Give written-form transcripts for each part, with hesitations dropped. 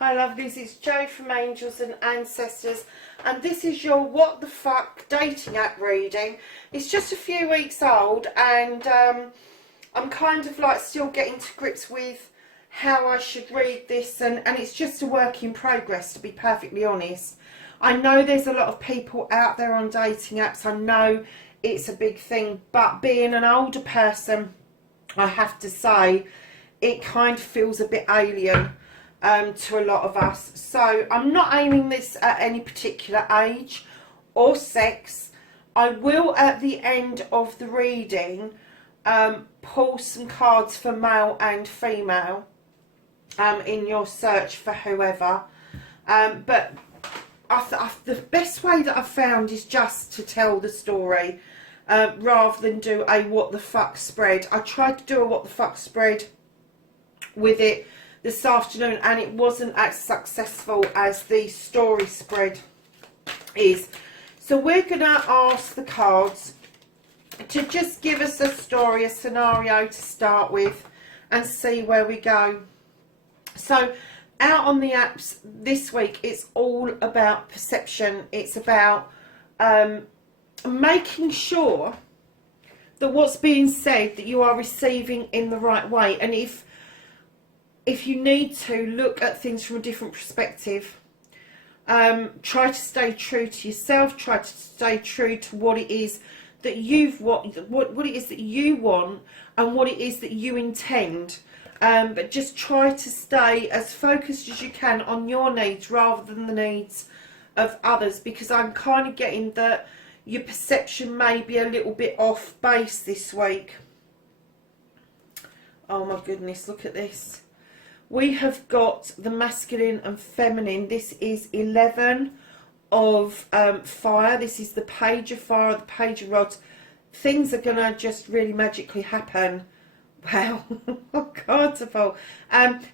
Hi lovelies, it's Jo from Angels and Ancestors, and this is your What the Fuck dating app reading. It's just a few weeks old, and I'm kind of like still getting to grips with how I should read this, and it's just a work in progress, to be perfectly honest. I know there's a lot of people out there on dating apps. I know it's a big thing, but being an older person, I have to say, it kind of feels a bit alien to a lot of us. So I'm not aiming this at any particular age or sex. I will, at the end of the reading, pull some cards for male and female in your search for whoever. But the best way that I've found is just to tell the story rather than do a what the fuck spread. I tried to do a what the fuck spread with it this afternoon, and it wasn't as successful as the story spread is. So we're gonna ask the cards to just give us a story, a scenario to start with, and see where we go. So out on the apps this week, it's all about perception. It's about making sure that what's being said, that you are receiving in the right way. And if you need to look at things from a different perspective, try to stay true to yourself, try to stay true to what it is that what it is that you want and what it is that you intend. But just try to stay as focused as you can on your needs rather than the needs of others, because I'm kind of getting that your perception may be a little bit off base this week. Oh my goodness, look at this. We have got the masculine and feminine. This is 11 of fire. This is the page of fire, the page of rods. Things are going to just really magically happen. Wow. Oh, cards of all.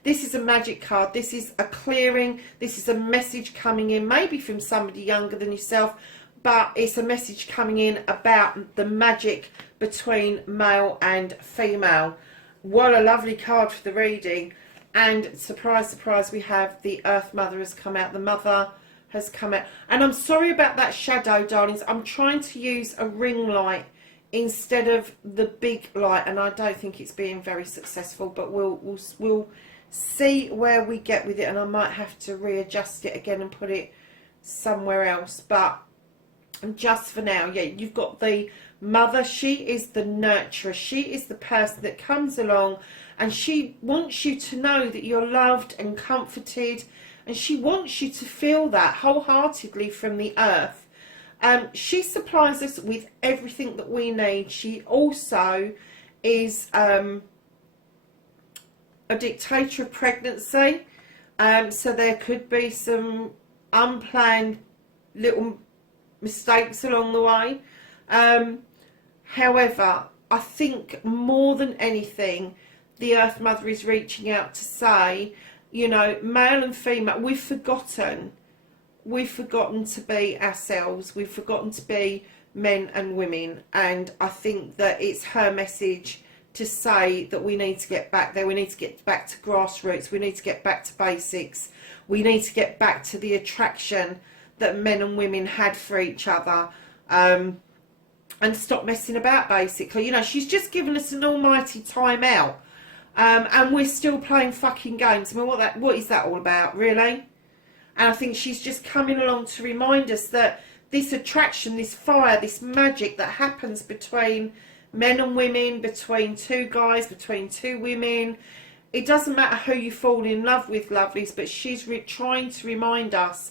This is a magic card. This is a clearing. This is a message coming in, maybe from somebody younger than yourself, but it's a message coming in about the magic between male and female. What a lovely card for the reading. And surprise, surprise, we have the Earth Mother has come out. The Mother has come out. And I'm sorry about that shadow, darlings. I'm trying to use a ring light instead of the big light, and I don't think it's being very successful, but we'll see where we get with it, and I might have to readjust it again and put it somewhere else. But just for now, yeah, you've got the Mother. She is the nurturer. She is the person that comes along, and she wants you to know that you're loved and comforted, and she wants you to feel that wholeheartedly from the earth. She supplies us with everything that we need. She also is a dictator of pregnancy, so there could be some unplanned little mistakes along the way. However, I think more than anything, the Earth Mother is reaching out to say, you know, male and female, we've forgotten to be ourselves. We've forgotten to be men and women. And I think that it's her message to say that we need to get back there. We need to get back to grassroots. We need to get back to basics. We need to get back to the attraction that men and women had for each other. And stop messing about, basically. You know, she's just given us an almighty time out. And we're still playing fucking games. I mean, what is that all about, really? And I think she's just coming along to remind us that this attraction, this fire, this magic that happens between men and women, between two guys, between two women, it doesn't matter who you fall in love with, lovelies, but she's trying to remind us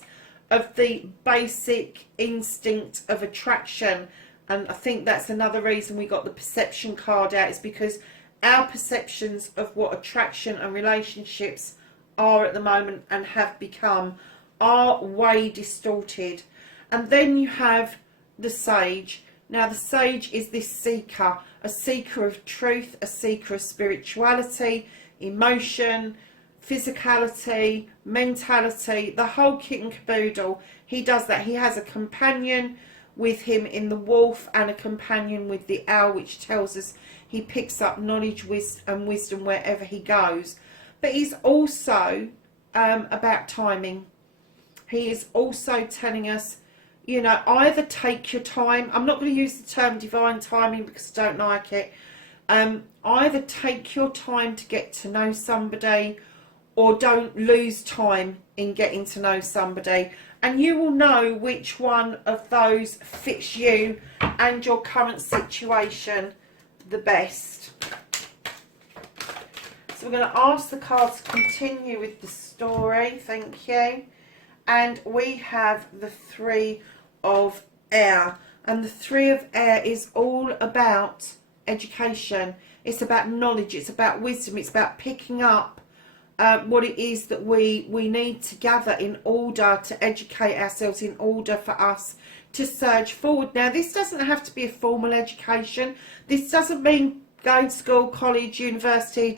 of the basic instinct of attraction. And I think that's another reason we got the perception card out, is because our perceptions of what attraction and relationships are at the moment and have become are way distorted. And then you have the Sage. Now the Sage is this seeker, a seeker of truth, a seeker of spirituality, emotion, physicality, mentality, the whole kit and caboodle. He does that. He has a companion with him in the wolf and a companion with the owl, which tells us he picks up knowledge and wisdom wherever he goes. But he's also about timing. He is also telling us, you know, either take your time. I'm not going to use the term divine timing because I don't like it. Either take your time to get to know somebody, or don't lose time in getting to know somebody, and you will know which one of those fits you and your current situation the best. So we're going to ask the cards to continue with the story. Thank you. And we have the Three of Air, and the Three of Air is all about education. It's about knowledge, it's about wisdom, it's about picking up what it is that we need to gather in order to educate ourselves, in order for us to surge forward. Now, this doesn't have to be a formal education. This doesn't mean going to school, college, university,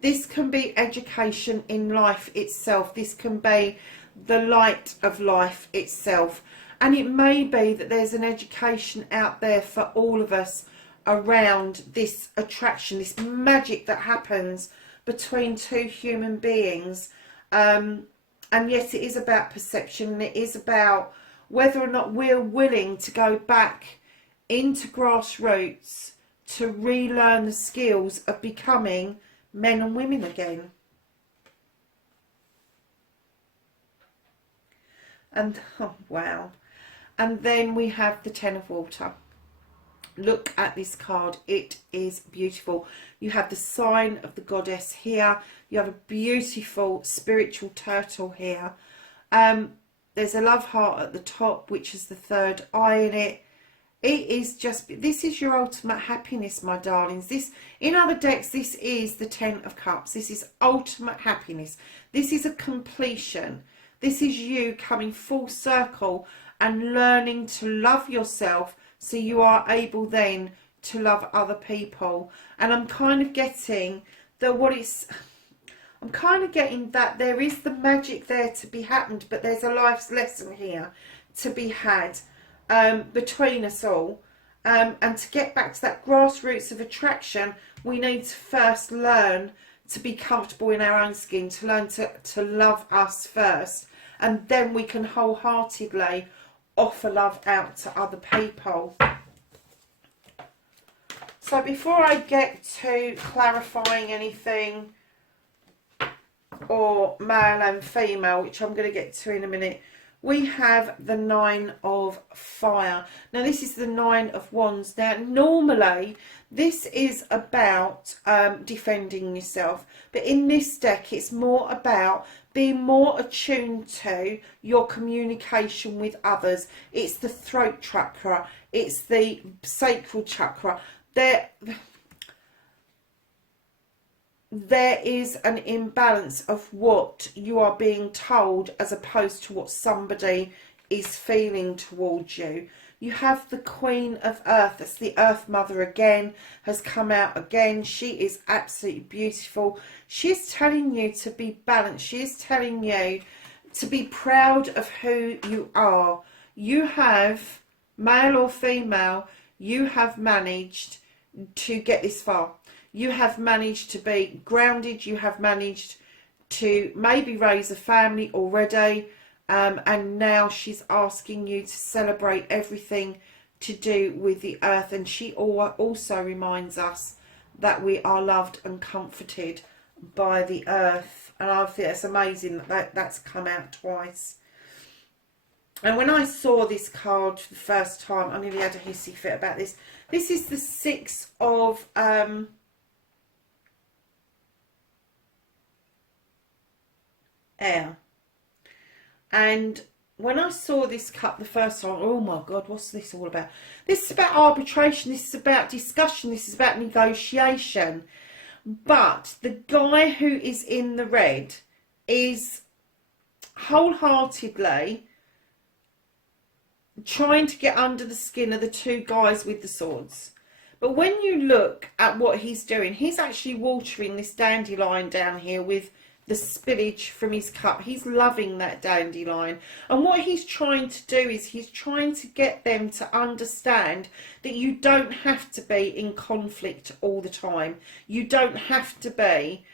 This can be education in life itself. This can be the light of life itself. And it may be that there's an education out there for all of us around this attraction, this magic that happens between two human beings. And yes, it is about perception, and it is about whether or not we're willing to go back into grassroots to relearn the skills of becoming men and women again. And oh wow. And then we have the Ten of Water. Look at this card. It is beautiful. You have the sign of the goddess here. You have a beautiful spiritual turtle here. There's a love heart at the top, which is the third eye in it. It is just, this is your ultimate happiness, my darlings. This, in other decks, this is the Ten of Cups. This is ultimate happiness. This is a completion. This is you coming full circle and learning to love yourself, so you are able then to love other people. And I'm kind of getting that I'm kind of getting that there is the magic there to be happened, but there's a life's lesson here to be had between us all. And to get back to that grassroots of attraction, we need to first learn to be comfortable in our own skin, to learn to love us first. And then we can wholeheartedly offer love out to other people. So before I get to clarifying anything or male and female, which I'm going to get to in a minute, we have the Nine of Fire. Now this is the Nine of Wands. Now normally this is about defending yourself, but in this deck it's more about being more attuned to your communication with others. It's the throat chakra, it's the sacral chakra. There is an imbalance of what you are being told as opposed to what somebody is feeling towards you. You have the Queen of Earth. That's the Earth Mother again, has come out again. She is absolutely beautiful. She's telling you to be balanced. She is telling you to be proud of who you are. You have, male or female, you have managed to get this far. You have managed to be grounded. You have managed to maybe raise a family already. And now she's asking you to celebrate everything to do with the earth. And she also reminds us that we are loved and comforted by the earth. And I think it's amazing that that's come out twice. And when I saw this card for the first time, I nearly had a hissy fit about this. This is the Six of Air. And when I saw this cup the first time, oh my God, what's this all about? This is about arbitration. This is about discussion. This is about negotiation. But the guy who is in the red is wholeheartedly trying to get under the skin of the two guys with the swords. But when you look at what he's doing, he's actually watering this dandelion down here with the spillage from his cup. He's loving that dandelion. And what he's trying to do is he's trying to get them to understand that you don't have to be in conflict all the time. You don't have to be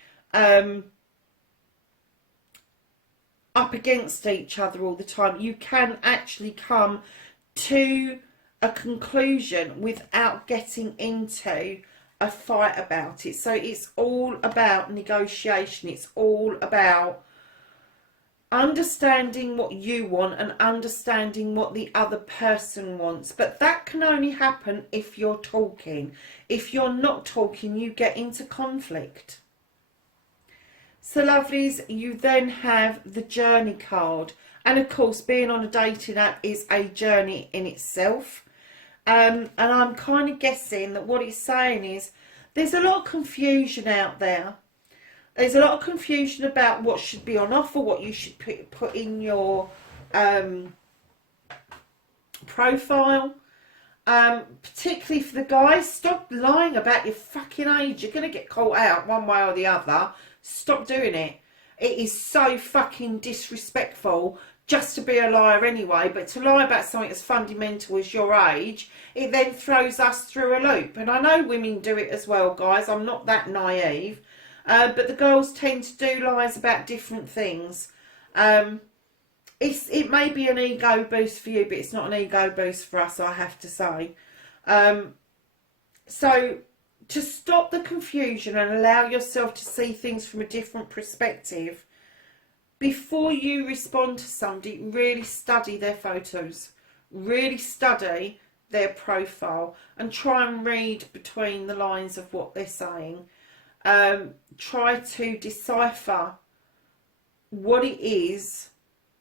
up against each other all the time. You can actually come to a conclusion without getting into a fight about it. So it's all about negotiation. It's all about understanding what you want and understanding what the other person wants. But that can only happen if you're talking. If you're not talking, you get into conflict. So lovelies, you then have the journey card. And of course, being on a dating app is a journey in itself. And I'm kind of guessing that what it's saying is there's a lot of confusion out there. There's a lot of confusion about what should be on offer, what you should put in your profile. Particularly for the guys, stop lying about your fucking age. You're going to get caught out one way or the other. Stop doing it. It is so fucking disrespectful just to be a liar anyway, but to lie about something as fundamental as your age, it then throws us through a loop. And I know women do it as well, guys. I'm not that naive. But the girls tend to do lies about different things. It may be an ego boost for you, but it's not an ego boost for us, I have to say. So to stop the confusion and allow yourself to see things from a different perspective, before you respond to somebody, really study their photos, really study their profile, and try and read between the lines of what they're saying. Try to decipher what it is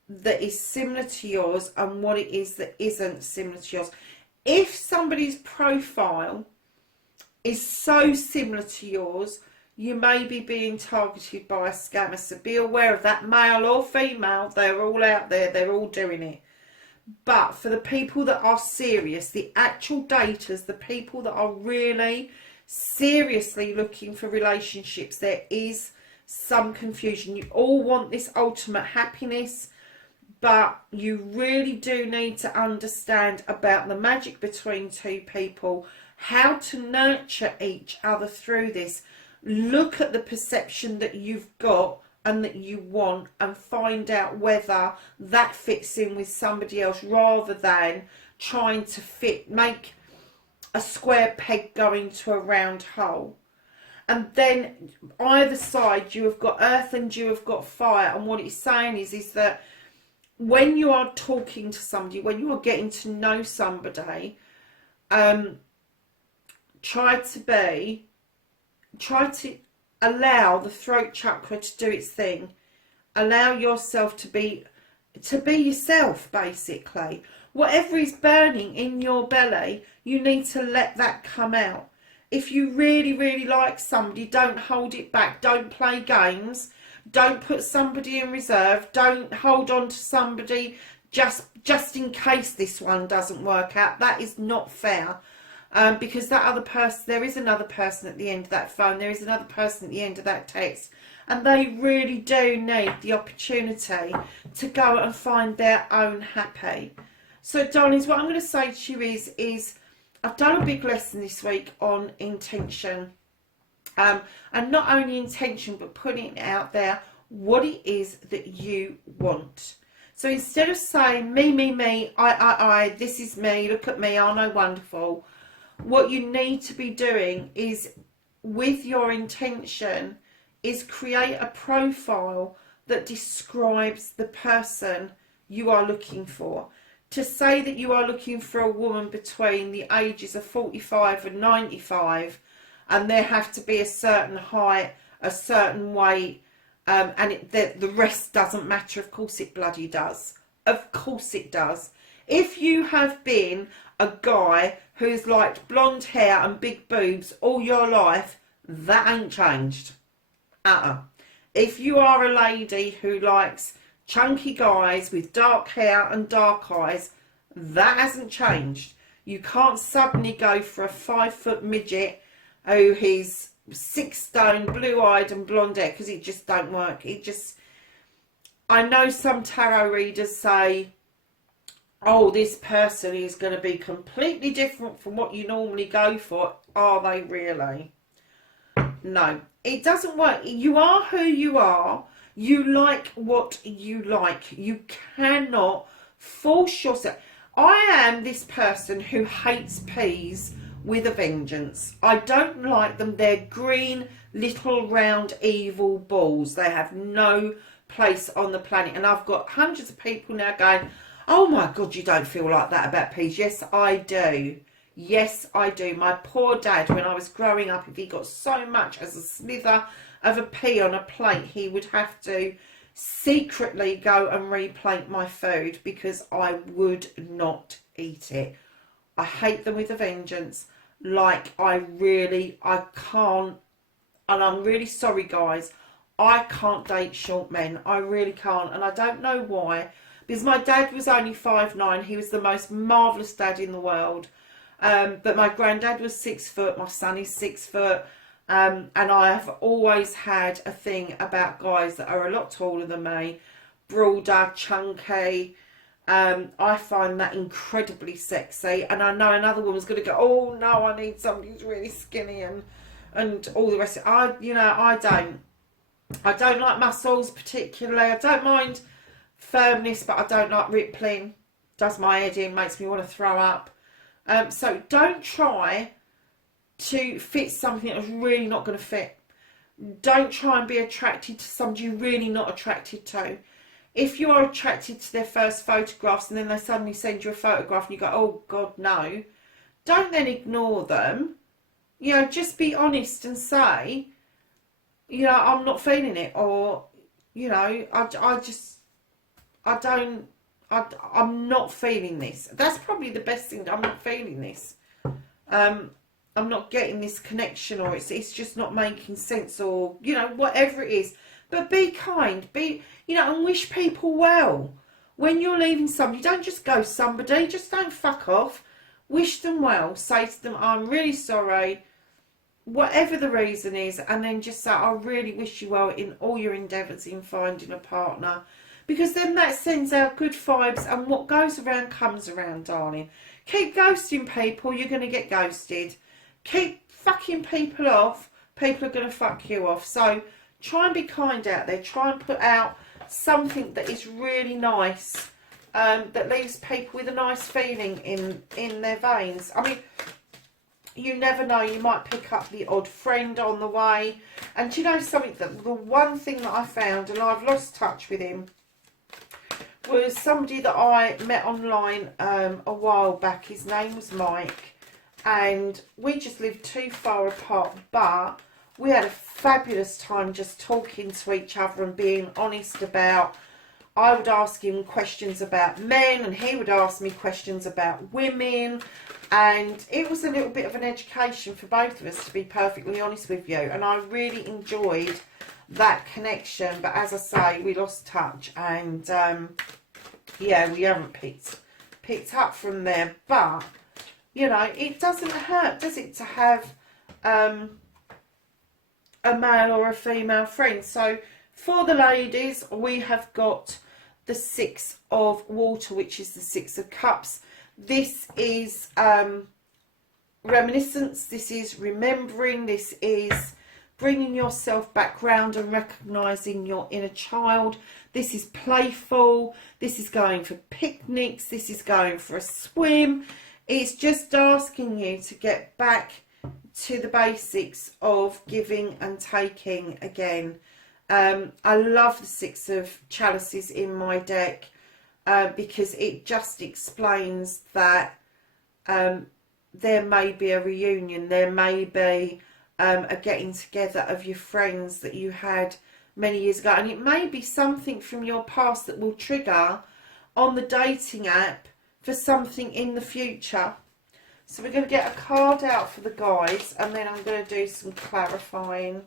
that is similar to yours and what it is that isn't similar to yours. If somebody's profile is so similar to yours, you may be being targeted by a scammer. So be aware of that, male or female. They're all out there. They're all doing it. But for the people that are serious, the actual daters, the people that are really seriously looking for relationships, there is some confusion. You all want this ultimate happiness, but you really do need to understand about the magic between two people, how to nurture each other through this. Look at the perception that you've got and that you want, and find out whether that fits in with somebody else, rather than trying to make a square peg go into a round hole. And then either side, you have got earth and you have got fire. And what it's saying is that when you are talking to somebody, when you are getting to know somebody, try to allow the throat chakra to do its thing. Allow yourself to be yourself, basically. Whatever is burning in your belly, you need to let that come out. If you really, really like somebody, don't hold it back. Don't play games. Don't put somebody in reserve. Don't hold on to somebody just in case this one doesn't work out. That is not fair. Because that other person, there is another person at the end of that phone, there is another person at the end of that text, and they really do need the opportunity to go and find their own happy. So darlings, what I'm going to say to you is I've done a big lesson this week on intention, and not only intention, but putting it out there, what it is that you want. So instead of saying me, I, this is me, look at me, aren't I wonderful, what you need to be doing is, with your intention, is create a profile that describes the person you are looking for. To say that you are looking for a woman between the ages of 45 and 95, and there have to be a certain height, a certain weight, and the rest doesn't matter. Of course it bloody does. Of course it does. If you have been a guy who's liked blonde hair and big boobs all your life, that ain't changed. If you are a lady who likes chunky guys with dark hair and dark eyes, that hasn't changed. You can't suddenly go for a 5-foot midget who is 6 stone, blue-eyed and blonde hair, because it just don't work. I know some tarot readers say, oh, this person is going to be completely different from what you normally go for. Are they really? no, it doesn't work. You are who you are. You like what you like. You cannot force yourself. I am this person who hates peas with a vengeance. I don't like them. They're green, little, round, evil balls. They have no place on the planet. And I've got hundreds of people now going, oh my God, you don't feel like that about peas. Yes, I do. Yes, I do. My poor dad, when I was growing up, if he got so much as a slither of a pea on a plate, he would have to secretly go and replate my food because I would not eat it. I hate them with a vengeance. Like, I can't, and I'm really sorry, guys, I can't date short men. I really can't, and I don't know why. Because my dad was only 5'9". He was the most marvellous dad in the world. But my granddad was 6 foot. My son is 6 foot. And I have always had a thing about guys that are a lot taller than me, broader, chunky. I find that incredibly sexy. And I know another woman's going to go, oh no, I need somebody who's really skinny and all the rest of it. I don't like muscles particularly. I don't mind firmness, but I don't like rippling. Does my head in, makes me want to throw up. So don't try to fit something that's really not going to fit. Don't try and be attracted to somebody you're really not attracted to. If you are attracted to their first photographs and then they suddenly send you a photograph and you go, oh God, no, don't then ignore them. You know, just be honest and say, you know, I'm not feeling it, or, you know, I'm not feeling this. That's probably the best thing. I'm not feeling this. I'm not getting this connection, or it's just not making sense, or, you know, whatever it is. But be kind, you know, and wish people well. When you're leaving somebody, don't just ghost somebody, just don't fuck off. Wish them well. Say to them, I'm really sorry, whatever the reason is, and then just say, I really wish you well in all your endeavours in finding a partner. Because then that sends out good vibes, and what goes around comes around, darling. Keep ghosting people, you're going to get ghosted. Keep fucking people off, people are going to fuck you off. So try and be kind out there. Try and put out something that is really nice, that leaves people with a nice feeling in their veins. I mean, you never know, you might pick up the odd friend on the way. And do you know something, that the one thing that I found, and I've lost touch with him, was somebody that I met online a while back. His name was Mike, and we just lived too far apart, but we had a fabulous time just talking to each other and being honest about, I would ask him questions about men and he would ask me questions about women, and it was a little bit of an education for both of us, to be perfectly honest with you, and I really enjoyed that connection. But as I say, we lost touch, and yeah, we haven't picked up from there. But you know, it doesn't hurt, does it, to have a male or a female friend? So for the ladies, we have got the 6 of water, which is the 6 of cups. This is reminiscence, this is remembering, this is bringing yourself back round and recognising your inner child. This is playful, this is going for picnics, this is going for a swim. It's just asking you to get back to the basics of giving and taking again. I love the 6 of chalices in my deck because it just explains that there may be a reunion, there may be a getting together of your friends that you had many years ago, and it may be something from your past that will trigger on the dating app for something in the future. So we're going to get a card out for the guys, and then I'm going to do some clarifying.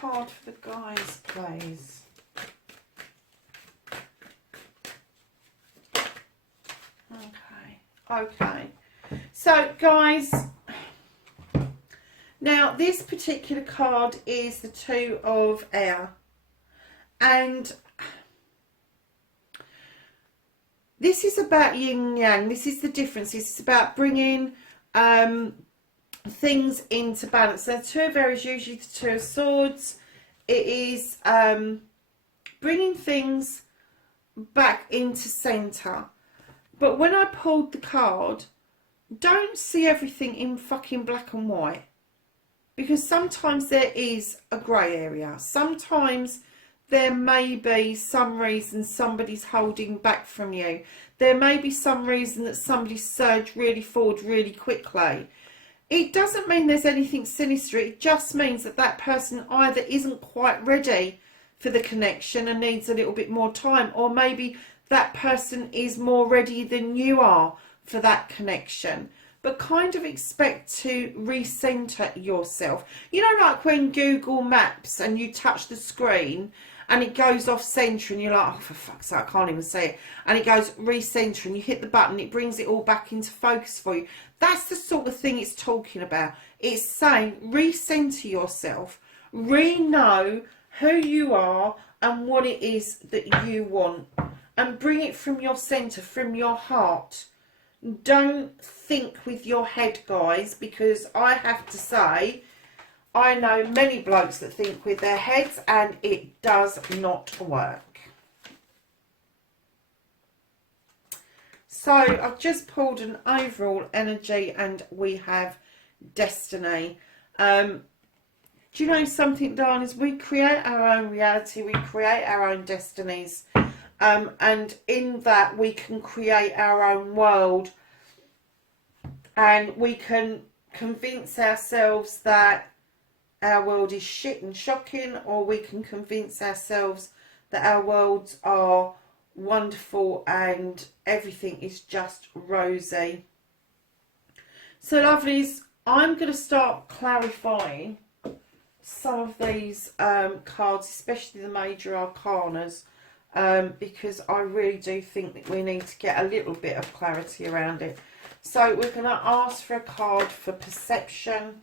Card for the guys, please. Okay. So guys, Now, this particular card is the Two of Air. And this is about yin and yang. This is the difference. It's about bringing things into balance. So, Two of Air is usually the Two of Swords. It is bringing things back into centre. But when I pulled the card, don't see everything in fucking black and white. Because sometimes there is a grey area. Sometimes there may be some reason somebody's holding back from you. There may be some reason that somebody's surged really forward really quickly. It doesn't mean there's anything sinister. It just means that that person either isn't quite ready for the connection and needs a little bit more time, or maybe that person is more ready than you are for that connection. But kind of expect to recenter yourself. You know, like when Google Maps and you touch the screen and it goes off centre and you're like, oh, for fuck's sake, I can't even see it. And it goes recenter and you hit the button, it brings it all back into focus for you. That's the sort of thing it's talking about. It's saying recenter yourself, re-know who you are and what it is that you want, and bring it from your centre, from your heart. Don't think with your head, guys, because I have to say, I know many blokes that think with their heads and it does not work. So I've just pulled an overall energy and we have destiny. Do you know something, darlings? We create our own reality. We create our own destinies. And in that we can create our own world, and we can convince ourselves that our world is shit and shocking, or we can convince ourselves that our worlds are wonderful and everything is just rosy. So lovelies, I'm going to start clarifying some of these cards, especially the major arcanas, because I really do think that we need to get a little bit of clarity around it. So we're going to ask for a card for perception,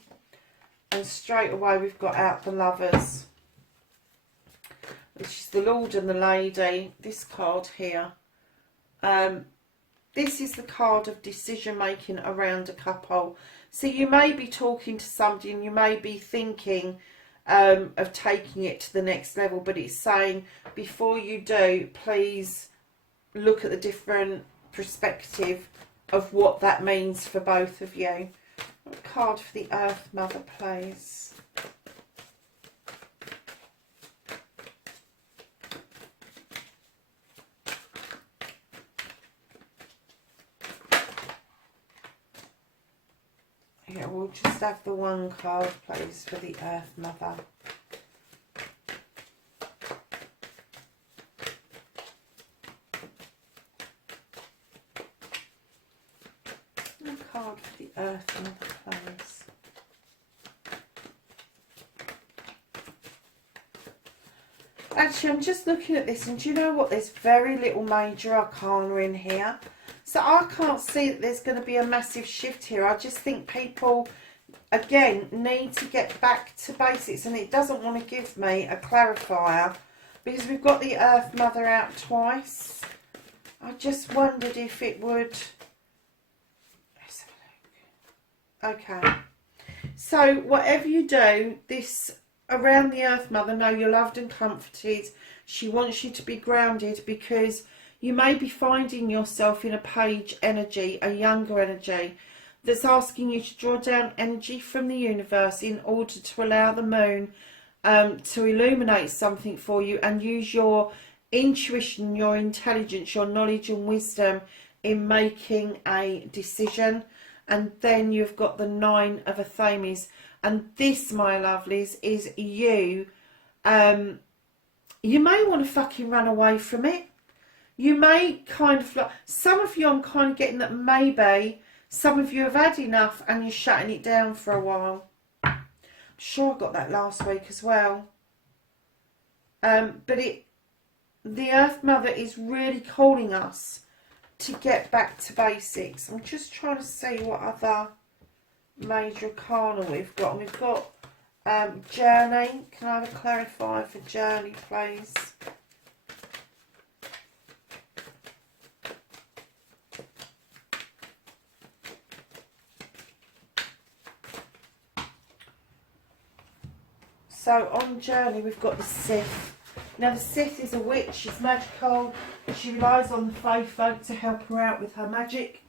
and straight away we've got out the Lovers, which is the Lord and the Lady. This card here, this is the card of decision making around a couple. So you may be talking to somebody and you may be thinking of taking it to the next level, but it's saying before you do, please look at the different perspective of what that means for both of you. What card for the Earth Mother, please? Yeah, we'll just have the one card, please, for the Earth Mother. One card for the Earth Mother, please. Actually, I'm just looking at this, and do you know what? There's very little major arcana in here. So I can't see that there's going to be a massive shift here. I just think people, again, need to get back to basics. And it doesn't want to give me a clarifier because we've got the Earth Mother out twice. I just wondered if it would... Let's have a look. Okay. So whatever you do, this around the Earth Mother, know you're loved and comforted. She wants you to be grounded because you may be finding yourself in a page energy, a younger energy, that's asking you to draw down energy from the universe in order to allow the moon to illuminate something for you and use your intuition, your intelligence, your knowledge and wisdom in making a decision. And then you've got the Nine of Athames. And this, my lovelies, is you. You may want to fucking run away from it. You may kind of like, some of you I'm kind of getting that maybe some of you have had enough and you're shutting it down for a while. I'm sure I got that last week as well. But the Earth Mother is really calling us to get back to basics. I'm just trying to see what other major arcana we've got. We've got Journey. Can I have a clarifier for Journey, please? So on Journey we've got the Sith. Now the Sith is a witch, she's magical, she relies on the fae folk to help her out with her magic.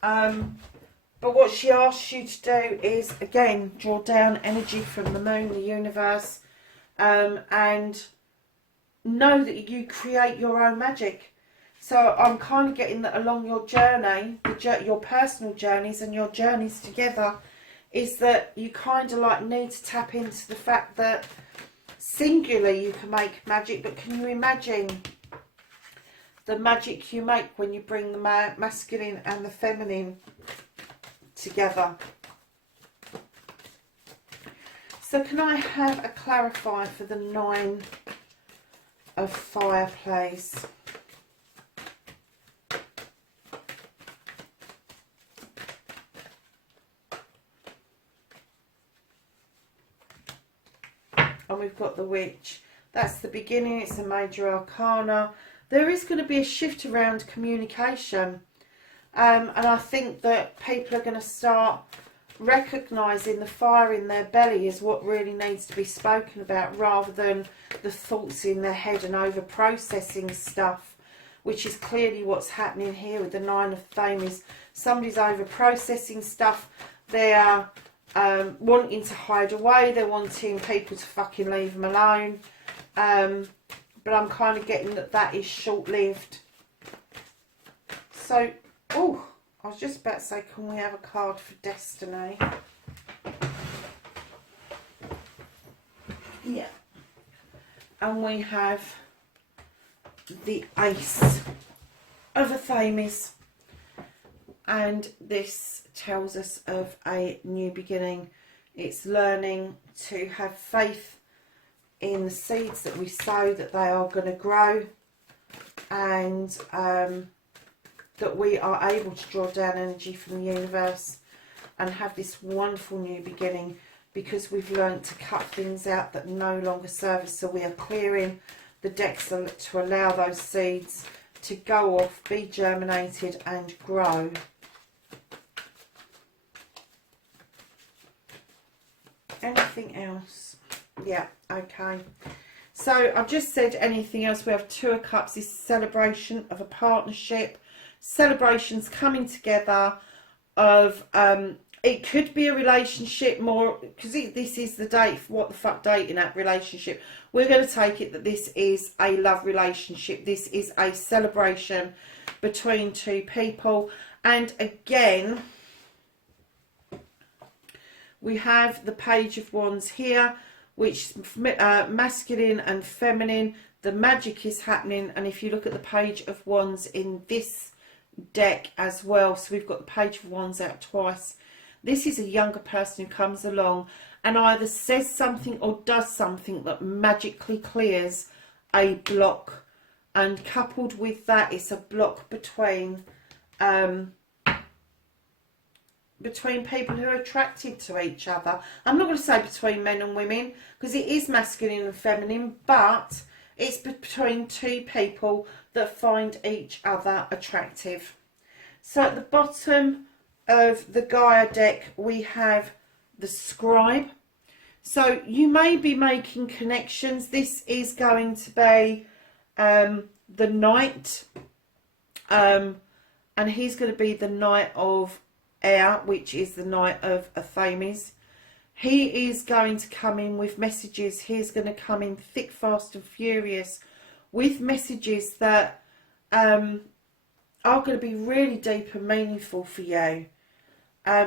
But what she asks you to do is, again, draw down energy from the moon, the universe, and know that you create your own magic. So I'm kind of getting that along your journey, your personal journeys and your journeys together, is that you kind of like need to tap into the fact that singularly you can make magic, but can you imagine the magic you make when you bring the masculine and the feminine together? So can I have a clarifier for the 9 of Fire, please? And we've got the Witch. That's the beginning. It's a major arcana. There is going to be a shift around communication. And I think that people are going to start recognising the fire in their belly as what really needs to be spoken about, rather than the thoughts in their head and over processing stuff, which is clearly what's happening here with the 9 of Fame. Is somebody's over processing stuff. They are wanting to hide away. They're wanting people to fucking leave them alone. But I'm kind of getting that that is short-lived. So, oh, I was just about to say, can we have a card for Destiny? Yeah. And we have the Ace of Athames. And this tells us of a new beginning. It's learning to have faith in the seeds that we sow, that they are going to grow, and that we are able to draw down energy from the universe and have this wonderful new beginning, because we've learned to cut things out that no longer serve us. So we are clearing the decks to allow those seeds to go off, be germinated and grow. Anything else? Yeah, okay. So I've just said anything else. We have 2 of Cups. This is celebration of a partnership. Celebrations coming together of, it could be a relationship more, because this is the date for what the fuck dating app relationship. We're going to take it that this is a love relationship. This is a celebration between 2 people. And again, we have the Page of Wands here, which masculine and feminine. The magic is happening. And if you look at the Page of Wands in this deck as well, so we've got the Page of Wands out twice. This is a younger person who comes along and either says something or does something that magically clears a block. And coupled with that, it's a block between people who are attracted to each other. I'm not going to say between men and women, because it is masculine and feminine, but it's between 2 people that find each other attractive. So at the bottom of the Gaia deck, we have the Scribe. So you may be making connections. This is going to be the Knight, and he's going to be the Knight of Air, which is the Knight of Athames. He is going to come in with messages. He's going to come in thick, fast and furious with messages that are going to be really deep and meaningful for you.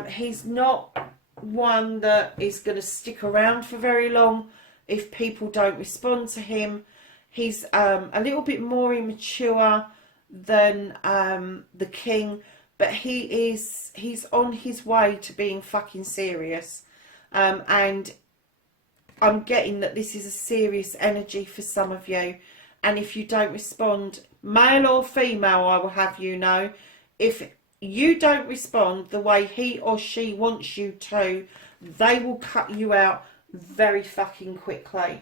He's not one that is going to stick around for very long if people don't respond to him. He's a little bit more immature than the King, but he's on his way to being fucking serious. And I'm getting that this is a serious energy for some of you. And if you don't respond, male or female, I will have you know, if you don't respond the way he or she wants you to, they will cut you out very fucking quickly.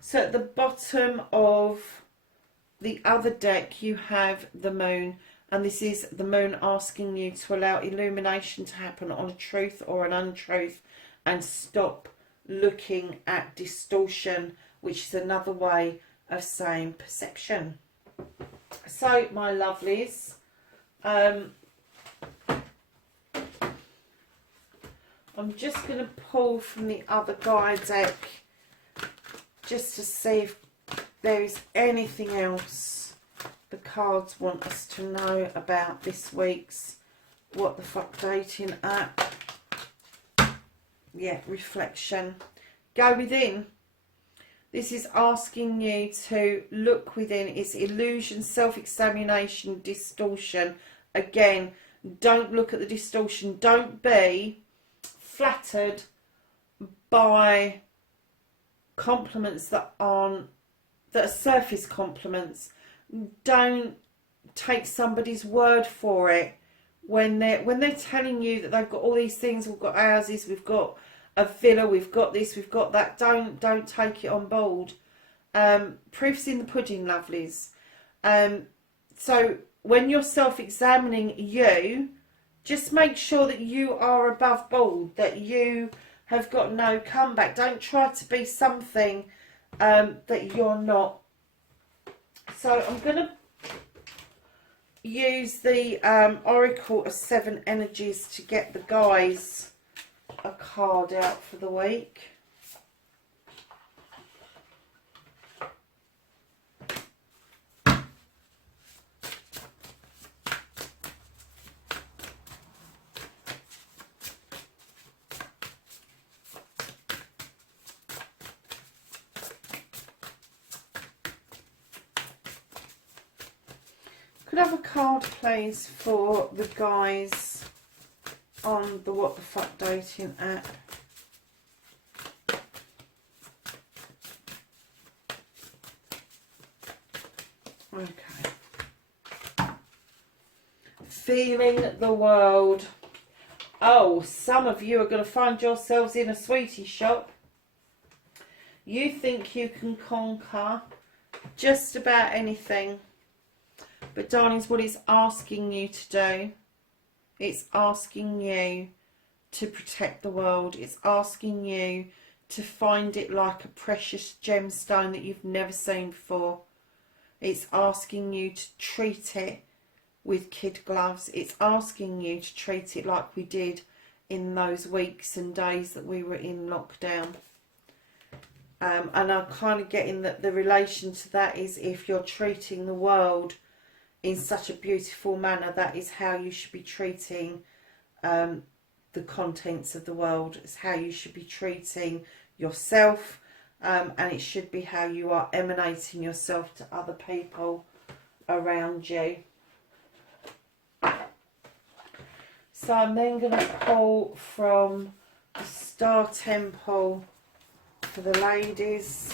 So at the bottom of the other deck you have the moon, and this is the moon asking you to allow illumination to happen on a truth or an untruth, and stop looking at distortion, which is another way of saying perception. So my lovelies, I'm just going to pull from the other guide deck just to see if there is anything else the cards want us to know about this week's What the Fuck Dating app. Yeah, reflection. Go within. This is asking you to look within. It's illusion, self-examination, distortion. Again, don't look at the distortion. Don't be flattered by compliments that are surface compliments. Don't take somebody's word for it when they're telling you that they've got all these things. We've got houses, we've got a villa, we've got this, we've got that. Don't take it on board. Proof's in the pudding, lovelies. So when you're self-examining you, just make sure that you are above board, that you have got no comeback. Don't try to be something that you're not. So I'm going to use the Oracle of Seven Energies to get the guys a card out for the week. Could I have a card, please, for the guys on the What the Fuck Dating app? Okay. Feeling the world. Oh, some of you are going to find yourselves in a sweetie shop. You think you can conquer just about anything. But darlings, what it's asking you to do, it's asking you to protect the world. It's asking you to find it like a precious gemstone that you've never seen before. It's asking you to treat it with kid gloves. It's asking you to treat it like we did in those weeks and days that we were in lockdown. And I'm kind of getting that the relation to that is, if you're treating the world in such a beautiful manner, that is how you should be treating the contents of the world. It's how you should be treating yourself, and it should be how you are emanating yourself to other people around you. So I'm then going to pull from the Star Temple for the ladies.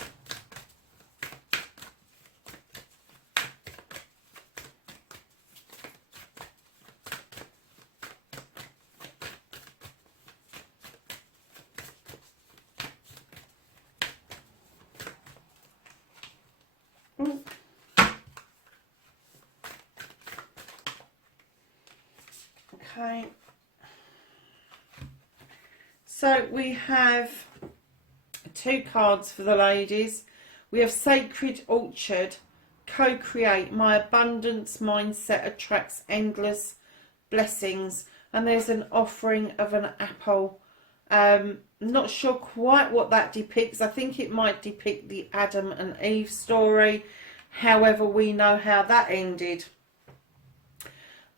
Okay, so we have two cards for the ladies. We have Sacred Orchard, co-create. My abundance mindset attracts endless blessings. And there's an offering of an apple. Not sure quite what that depicts. I think it might depict the Adam and Eve story. However, we know how that ended.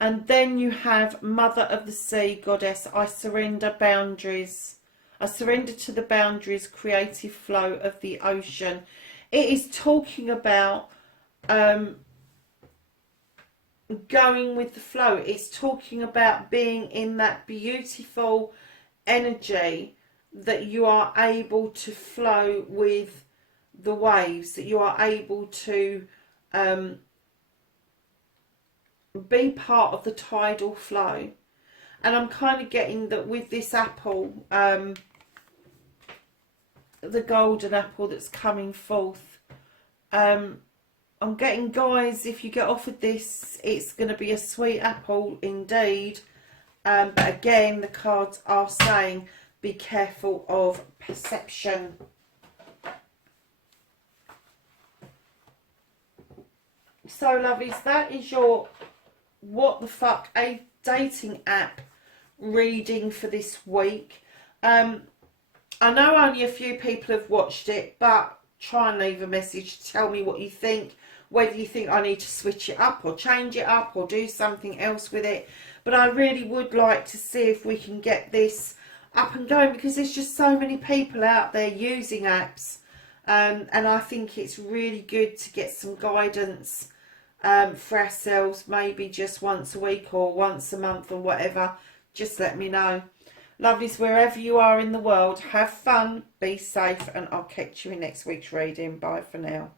And then you have Mother of the Sea, Goddess. I surrender boundaries. I surrender to the boundaries, creative flow of the ocean. It is talking about going with the flow. It's talking about being in that beautiful energy, that you are able to flow with the waves, that you are able to be part of the tidal flow. And I'm kind of getting that with this apple, the golden apple that's coming forth. I'm getting, guys, if you get offered this, it's going to be a sweet apple indeed. But again, the cards are saying be careful of perception. So, lovelies, that is your what the fuck a dating app reading for this week. I know only a few people have watched it, but try and leave a message to tell me what you think, whether you think I need to switch it up or change it up or do something else with it. But I really would like to see if we can get this up and going, because there's just so many people out there using apps, and I think it's really good to get some guidance for ourselves, maybe just once a week or once a month or whatever. Just let me know. Lovelies, wherever you are in the world, have fun, be safe, and I'll catch you in next week's reading. Bye for now.